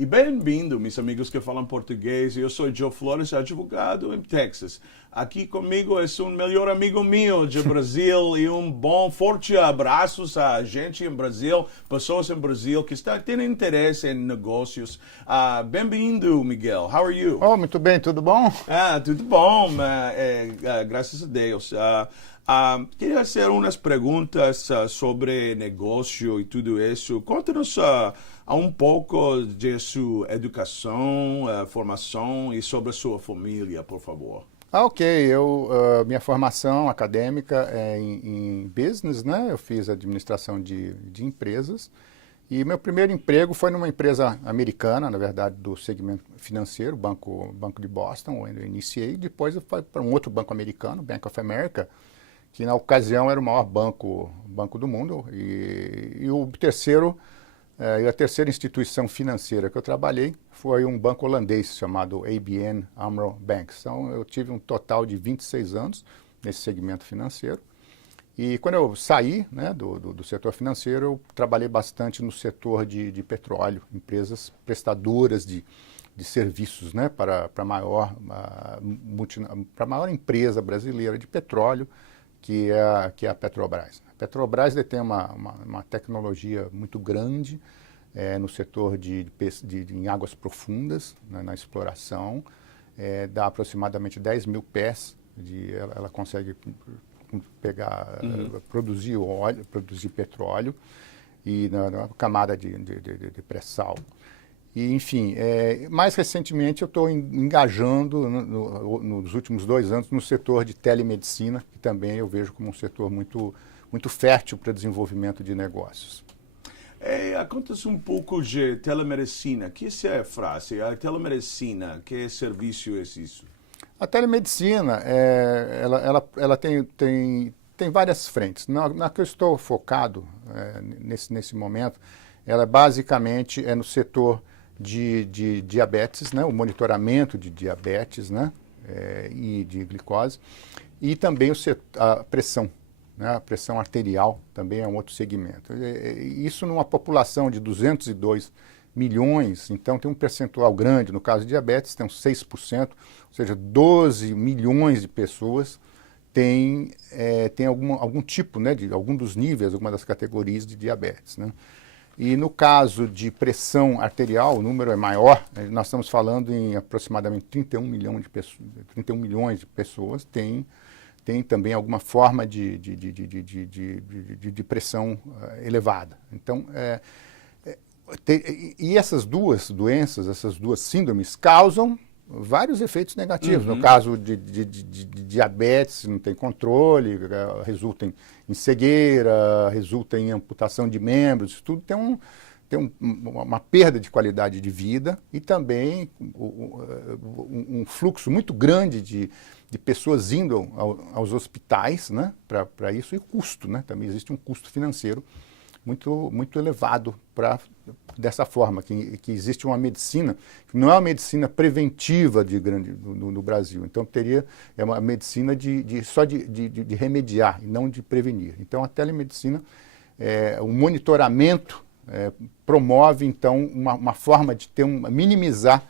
E bem-vindo, meus amigos que falam português. Eu sou Joe Flores, advogado em Texas. Aqui comigo é um melhor amigo meu de Brasil e um bom, forte abraço a gente em Brasil, pessoas em Brasil que têm interesse em negócios. Bem-vindo, Miguel. How are you? Oh, muito bem, tudo bom? Tudo bom, graças a Deus. Queria fazer umas perguntas sobre negócio e tudo isso. Conte-nos um pouco de sua educação, formação e sobre a sua família, por favor. Ok, minha formação acadêmica é em business, né? Eu fiz administração de empresas e meu primeiro emprego foi numa empresa americana, na verdade, do segmento financeiro, Banco de Boston, onde eu iniciei. Depois eu fui para um outro banco americano, Bank of America, que na ocasião era o maior banco do mundo, e a terceira instituição financeira que eu trabalhei foi um banco holandês chamado ABN AMRO Bank. Então eu tive um total de 26 anos nesse segmento financeiro. E quando eu saí, né, do setor financeiro, eu trabalhei bastante no setor de petróleo, empresas prestadoras de serviços, né, para a maior empresa brasileira de petróleo, que é a Petrobras. A Petrobras detém uma tecnologia muito grande no setor em águas profundas, né, na exploração, dá aproximadamente 10 mil pés, ela consegue produzir óleo, produzir petróleo e na camada de pré-sal. E, enfim, mais recentemente eu estou engajando nos últimos 2 anos no setor de telemedicina, que também eu vejo como um setor muito, muito fértil para desenvolvimento de negócios. Conta-se um pouco de telemedicina. O que é essa frase? A telemedicina, que serviço é isso? A telemedicina, ela tem várias frentes. Na que eu estou focado nesse momento, ela basicamente é no setor de diabetes, né, o monitoramento de diabetes, né, e de glicose, e também a pressão, né, a pressão arterial também é um outro segmento. Isso numa população de 202 milhões, então tem um percentual grande, no caso de diabetes tem uns 6%, ou seja, 12 milhões de pessoas tem algum tipo, né, de algum dos níveis, alguma das categorias de diabetes, né. E no caso de pressão arterial, o número é maior, nós estamos falando em aproximadamente 31 milhões de pessoas tem também alguma forma de pressão elevada. Então, e essas duas doenças, essas duas síndromes causam vários efeitos negativos. No caso de diabetes, não tem controle, resulta em cegueira, resulta em amputação de membros, isso tudo tem uma perda de qualidade de vida e também um fluxo muito grande de pessoas indo aos hospitais, né, para isso, e custo, né, também existe um custo financeiro muito, muito elevado dessa forma, que existe uma medicina, que não é uma medicina preventiva no Brasil, então é uma medicina só de remediar e não de prevenir. Então a telemedicina, o monitoramento promove então uma forma de minimizar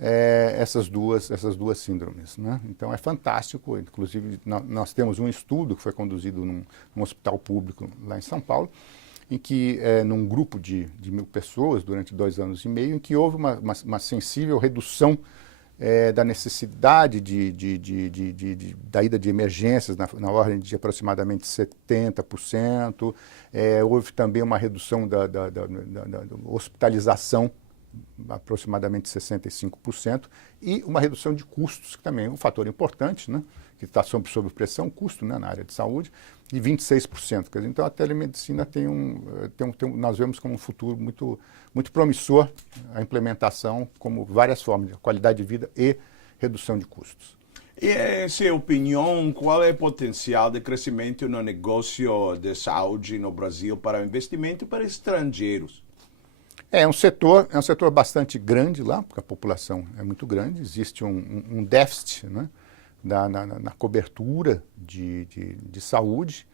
essas duas síndromes, né? Então é fantástico, inclusive nós temos um estudo que foi conduzido num hospital público lá em São Paulo, em que, num grupo de 1.000 pessoas, durante 2 anos e meio, em que houve uma sensível redução da necessidade da ida de emergências na ordem de aproximadamente 70%, houve também uma redução da hospitalização, aproximadamente 65%, e uma redução de custos, que também é um fator importante, né, que está sob pressão, custo, né, na área de saúde, de 26%. Quer dizer, então a telemedicina nós vemos como um futuro muito, muito promissor a implementação, como várias formas de qualidade de vida e redução de custos. E, em sua opinião, qual é o potencial de crescimento no negócio de saúde no Brasil para investimento para estrangeiros? É um setor bastante grande lá, porque a população é muito grande, existe um déficit, né, na cobertura de saúde.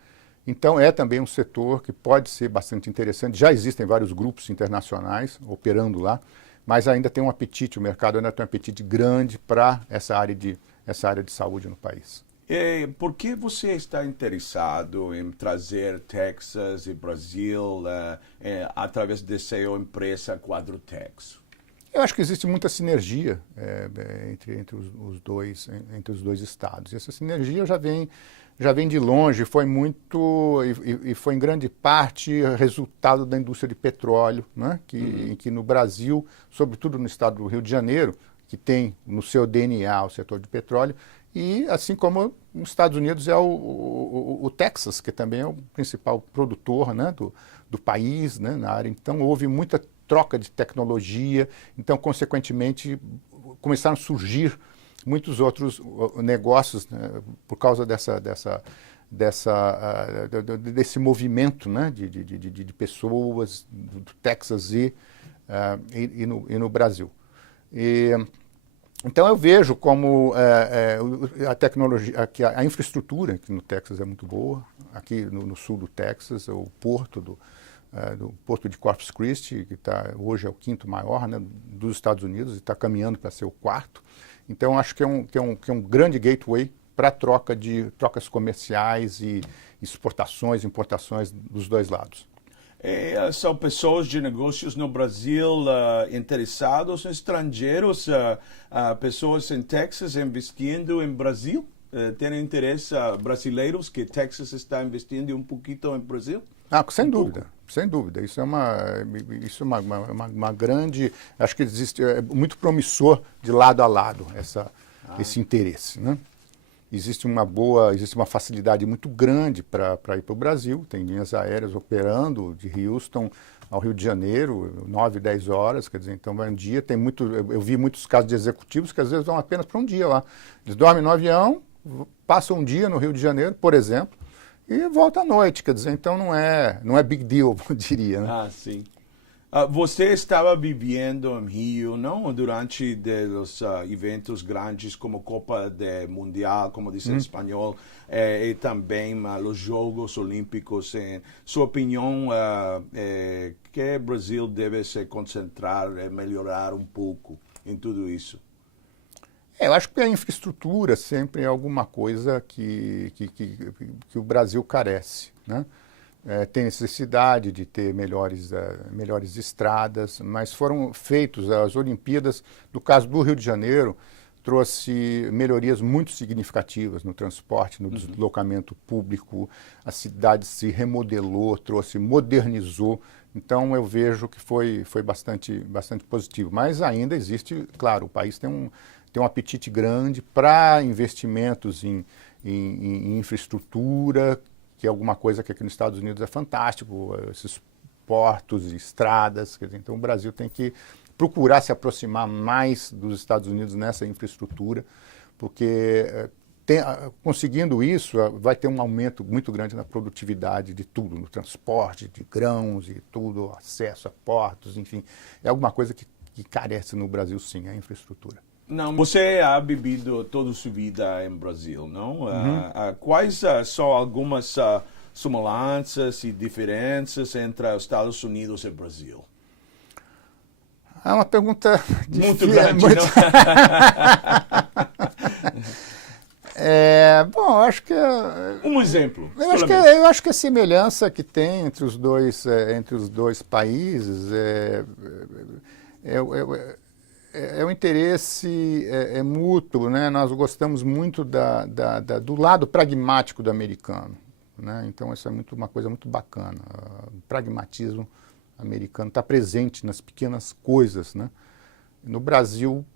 Então é também um setor que pode ser bastante interessante. Já existem vários grupos internacionais operando lá, mas ainda tem um apetite, o mercado ainda tem um apetite grande para essa área de saúde no país. Por que você está interessado em trazer Texas e Brasil através de sua empresa Quadrotex? Eu acho que existe muita sinergia entre os dois estados. E essa sinergia já vem de longe, foi muito e foi em grande parte resultado da indústria de petróleo, né? Que no Brasil, sobretudo no estado do Rio de Janeiro, que tem no seu DNA o setor de petróleo, e assim como nos Estados Unidos é o Texas, que também é o principal produtor, né, do país, né, na área. Então houve muita troca de tecnologia, então consequentemente começaram a surgir muitos outros negócios, né, por causa desse movimento, né, de pessoas do Texas e no Brasil. Então eu vejo como a tecnologia, a infraestrutura aqui no Texas é muito boa, aqui no sul do Texas, o porto do porto de Corpus Christi, que hoje é o quinto maior, né, dos Estados Unidos, e está caminhando para ser o quarto. Então acho que é um grande gateway para trocas comerciais e exportações, importações dos dois lados. São pessoas de negócios no Brasil interessados, estrangeiros, pessoas em Texas investindo em Brasil? Tem interesse brasileiros que Texas está investindo um pouquinho em Brasil? Sem dúvida, sem dúvida. Isso é uma grande... Acho que é muito promissor de lado a lado esse interesse, né? Existe uma facilidade muito grande para ir para o Brasil. Tem linhas aéreas operando de Houston ao Rio de Janeiro, 9, 10 horas, quer dizer, então vai um dia, eu vi muitos casos de executivos que às vezes vão apenas para um dia lá. Eles dormem no avião, passam um dia no Rio de Janeiro, por exemplo, e voltam à noite, quer dizer, então não é big deal, eu diria, né? Sim. Você estava vivendo em Rio, não? Durante os eventos grandes como Copa Mundial, como diz em espanhol, e também os Jogos Olímpicos. Em sua opinião, que o Brasil deve se concentrar e melhorar um pouco em tudo isso? Eu acho que a infraestrutura sempre é alguma coisa que o Brasil carece, né? Tem necessidade de ter melhores estradas, mas foram feitos as Olimpíadas, no caso do Rio de Janeiro, trouxe melhorias muito significativas no transporte, no deslocamento público, a cidade se remodelou, modernizou, então eu vejo que foi bastante positivo, mas ainda existe, claro, o país tem um apetite grande para investimentos em infraestrutura, que é alguma coisa que aqui nos Estados Unidos é fantástico, esses portos e estradas. Quer dizer, então o Brasil tem que procurar se aproximar mais dos Estados Unidos nessa infraestrutura, porque conseguindo isso, vai ter um aumento muito grande na produtividade de tudo, no transporte, de grãos e tudo, acesso a portos, enfim. É alguma coisa que carece no Brasil, sim, a infraestrutura. Não, você ha vivido toda a sua vida em Brasil, não? Quais são algumas semelhanças e diferenças entre os Estados Unidos e o Brasil? É uma pergunta muito grande, não? Bom, acho que... Um exemplo. Eu acho que a semelhança que tem entre os dois países é o interesse mútuo, né? Nós gostamos muito do lado pragmático do americano, né? Então isso é uma coisa muito bacana. O pragmatismo americano está presente nas pequenas coisas, né? No Brasil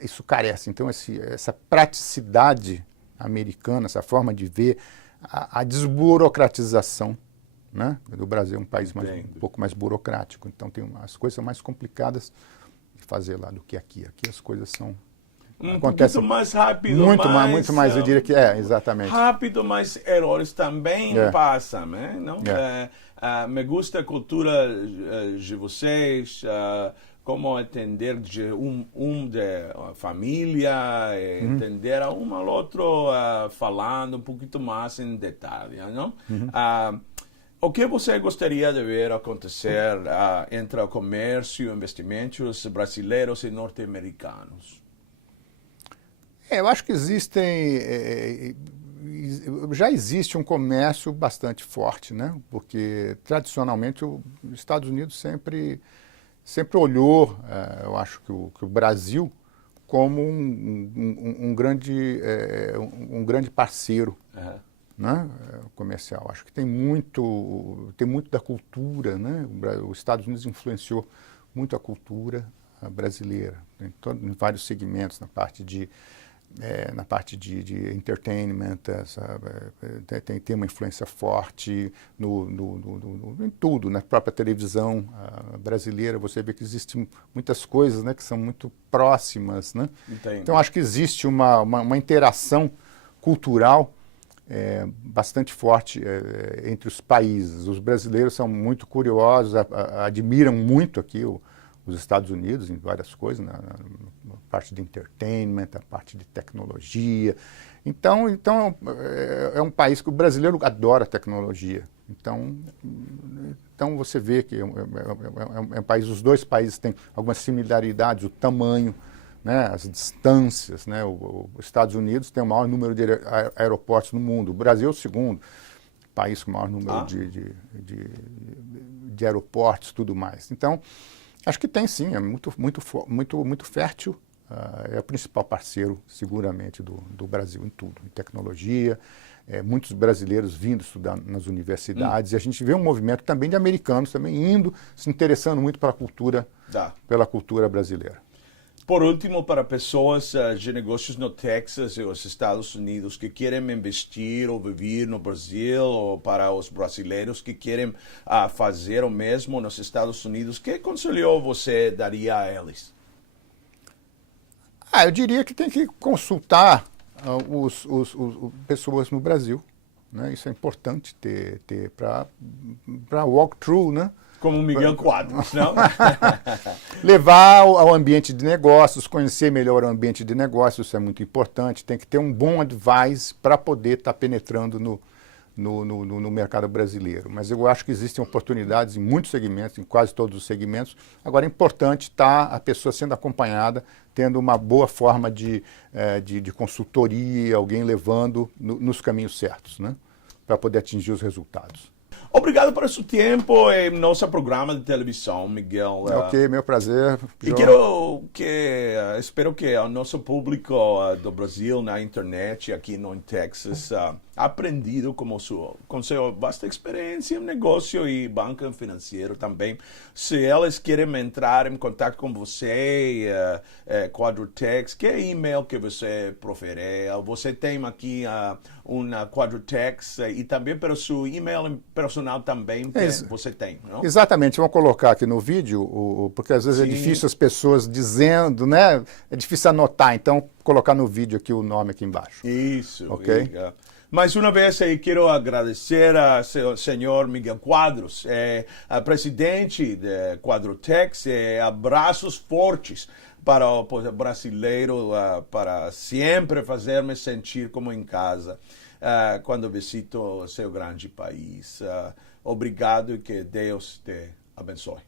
isso carece. Então essa praticidade americana, essa forma de ver a desburocratização, né? Do Brasil é um país um pouco mais burocrático. Então as coisas são mais complicadas fazer lá do que aqui. Aqui as coisas são... Acontece mais rápido. Muito mais, eu diria que exatamente. Rápido, mas erros também passam, né? Não? Me gusta a cultura de vocês, como entender de de família, entender um ao outro falando um pouquinho mais em detalhe, não? O que você gostaria de ver acontecer entre o comércio e investimentos brasileiros e norte-americanos? Eu acho que já existe um comércio bastante forte, né? Porque tradicionalmente os Estados Unidos sempre olhou, eu acho que o Brasil como um grande parceiro, né, comercial. Acho que tem muito da cultura, né? Os Estados Unidos influenciou muito a cultura brasileira, em vários segmentos, na parte de entertainment, tem uma influência forte em tudo, na própria televisão brasileira. Você vê que existem muitas coisas, né, que são muito próximas, né? Então acho que existe uma interação cultural bastante forte entre os países. Os brasileiros são muito curiosos, admiram muito aqui os Estados Unidos em várias coisas, na parte de entertainment, a parte de tecnologia. Então é um país que o brasileiro adora tecnologia. Então você vê que é um país, os dois países têm algumas similaridades, o tamanho, né, as distâncias, né? Os Estados Unidos tem o maior número de aeroportos no mundo. O Brasil é o segundo país com o maior número de aeroportos e tudo mais. Então, acho que tem sim, é muito fértil. É o principal parceiro, seguramente, do Brasil em tudo, em tecnologia. Muitos brasileiros vindo estudar nas universidades. E a gente vê um movimento também de americanos também indo, se interessando muito pela cultura brasileira. Por último, para pessoas de negócios no Texas e os Estados Unidos que querem investir ou viver no Brasil, ou para os brasileiros que querem fazer o mesmo nos Estados Unidos, que conselho você daria a eles? Eu diria que tem que consultar pessoas no Brasil, né? Isso é importante ter para walkthrough, né? Como o Miguel Quadros, não? Levar ao ambiente de negócios, conhecer melhor o ambiente de negócios, isso é muito importante. Tem que ter um bom advice para poder estar penetrando no mercado brasileiro. Mas eu acho que existem oportunidades em muitos segmentos, em quase todos os segmentos. Agora é importante estar a pessoa sendo acompanhada, tendo uma boa forma de consultoria, alguém levando nos caminhos certos, né, para poder atingir os resultados. Obrigado por seu tempo em nosso programa de televisão, Miguel. Ok, meu prazer. E espero que o nosso público do Brasil na internet, aqui no Texas, aprendido com sua vasta experiência em negócio e banco financeiro também. Se eles querem entrar em contato com você, Quadrotex, que e-mail que você preferir? Você tem aqui uma Quadrotex e também para o seu e-mail personal também você tem, não? Exatamente, vamos colocar aqui no vídeo, porque às vezes é difícil as pessoas dizendo, né? É difícil anotar, então colocar no vídeo aqui o nome aqui embaixo. Isso, ok? Mais uma vez, quero agradecer ao senhor Miguel Quadros, presidente de Quadrotex, abraços fortes para o brasileiro, para sempre fazer-me sentir como em casa quando visito seu grande país. Obrigado e que Deus te abençoe.